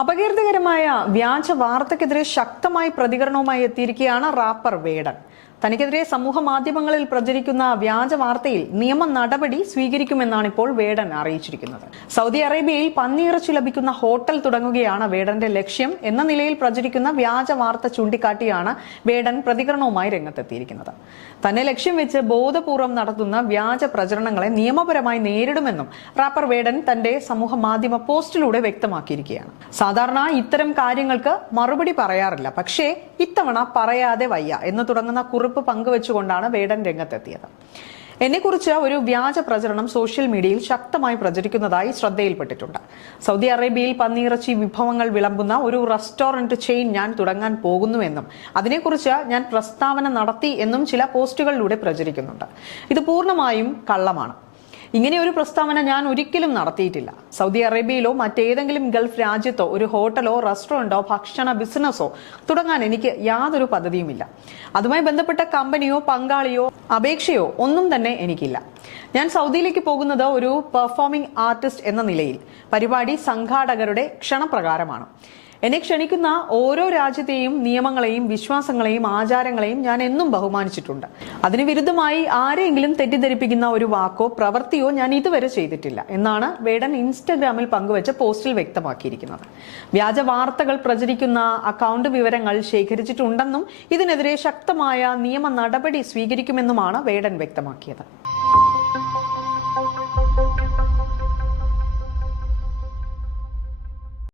അപകീർത്തികരമായ വ്യാജ വാർത്തയ്ക്കെതിരെ ശക്തമായ പ്രതികരണവുമായി എത്തിയിരിക്കുകയാണ് റാപ്പർ വേടൻ. തനിക്കെതിരെ സമൂഹ മാധ്യമങ്ങളിൽ പ്രചരിക്കുന്ന വ്യാജ വാർത്തയിൽ നിയമ നടപടി സ്വീകരിക്കുമെന്നാണ് ഇപ്പോൾ വേടൻ അറിയിച്ചിരിക്കുന്നത്. സൗദി അറേബ്യയിൽ പന്നിയിറച്ചി ലഭിക്കുന്ന ഹോട്ടൽ തുടങ്ങുകയാണ് വേടന്റെ ലക്ഷ്യം എന്ന നിലയിൽ പ്രചരിക്കുന്ന വ്യാജ വാർത്ത ചൂണ്ടിക്കാട്ടിയാണ് വേടൻ പ്രതികരണവുമായി രംഗത്തെത്തിയിരിക്കുന്നത്. തന്നെ ലക്ഷ്യം വെച്ച് ബോധപൂർവം നടത്തുന്ന വ്യാജ പ്രചരണങ്ങളെ നിയമപരമായി നേരിടുമെന്നും റാപ്പർ വേടൻ തന്റെ സമൂഹ മാധ്യമ പോസ്റ്റിലൂടെ വ്യക്തമാക്കിയിരിക്കുകയാണ്. സാധാരണ ഇത്തരം കാര്യങ്ങൾക്ക് മറുപടി പറയാറില്ല, പക്ഷേ ഇത്തവണ പറയാതെ വയ്യ എന്ന് തുടങ്ങുന്ന കുറിപ്പ് പങ്കുവെച്ചുകൊണ്ടാണ് വേടൻ രംഗത്തെത്തിയത്. എന്നെക്കുറിച്ച് ഒരു വ്യാജ പ്രചരണം സോഷ്യൽ മീഡിയയിൽ ശക്തമായി പ്രചരിക്കുന്നതായി ശ്രദ്ധയിൽപ്പെട്ടിട്ടുണ്ട്. സൗദി അറേബ്യയിൽ പന്നിയിറച്ചി വിഭവങ്ങൾ വിളമ്പുന്ന ഒരു റെസ്റ്റോറന്റ് ചെയിൻ ഞാൻ തുടങ്ങാൻ പോകുന്നുവെന്നും അതിനെക്കുറിച്ച് ഞാൻ പ്രസ്താവന നടത്തി എന്നും ചില പോസ്റ്റുകളിലൂടെ പ്രചരിക്കുന്നുണ്ട്. ഇത് പൂർണ്ണമായും കള്ളമാണ്. ഇങ്ങനെ ഒരു പ്രസ്താവന ഞാൻ ഒരിക്കലും നടത്തിയിട്ടില്ല. സൗദി അറേബ്യയിലോ മറ്റേതെങ്കിലും ഗൾഫ് രാജ്യത്തോ ഒരു ഹോട്ടലോ റെസ്റ്റോറന്റോ ഭക്ഷണ ബിസിനസ്സോ തുടങ്ങാൻ എനിക്ക് യാതൊരു പദ്ധതിയുമില്ല. അതുമായി ബന്ധപ്പെട്ട കമ്പനിയോ പങ്കാളിയോ അപേക്ഷയോ ഒന്നും തന്നെ എനിക്കില്ല. ഞാൻ സൗദിയിലേക്ക് പോകുന്നത് ഒരു പെർഫോമിംഗ് ആർട്ടിസ്റ്റ് എന്ന നിലയിൽ പരിപാടി സംഘാടകരുടെ ക്ഷണപ്രകാരമാണ്. എന്നെ ക്ഷണിക്കുന്ന ഓരോ രാജ്യത്തെയും നിയമങ്ങളെയും വിശ്വാസങ്ങളെയും ആചാരങ്ങളെയും ഞാൻ എന്നും ബഹുമാനിച്ചിട്ടുണ്ട്. അതിന് വിരുദ്ധമായി ആരെയെങ്കിലും തെറ്റിദ്ധരിപ്പിക്കുന്ന ഒരു വാക്കോ പ്രവൃത്തിയോ ഞാൻ ഇതുവരെ ചെയ്തിട്ടില്ല എന്നാണ് വേടൻ ഇൻസ്റ്റഗ്രാമിൽ പങ്കുവച്ച പോസ്റ്റിൽ വ്യക്തമാക്കിയിരിക്കുന്നത്. വ്യാജ വാർത്തകൾ പ്രചരിക്കുന്ന അക്കൗണ്ട് വിവരങ്ങൾ ശേഖരിച്ചിട്ടുണ്ടെന്നും ഇതിനെതിരെ ശക്തമായ നിയമ നടപടി സ്വീകരിക്കുമെന്നുമാണ് വേടൻ വ്യക്തമാക്കിയത്.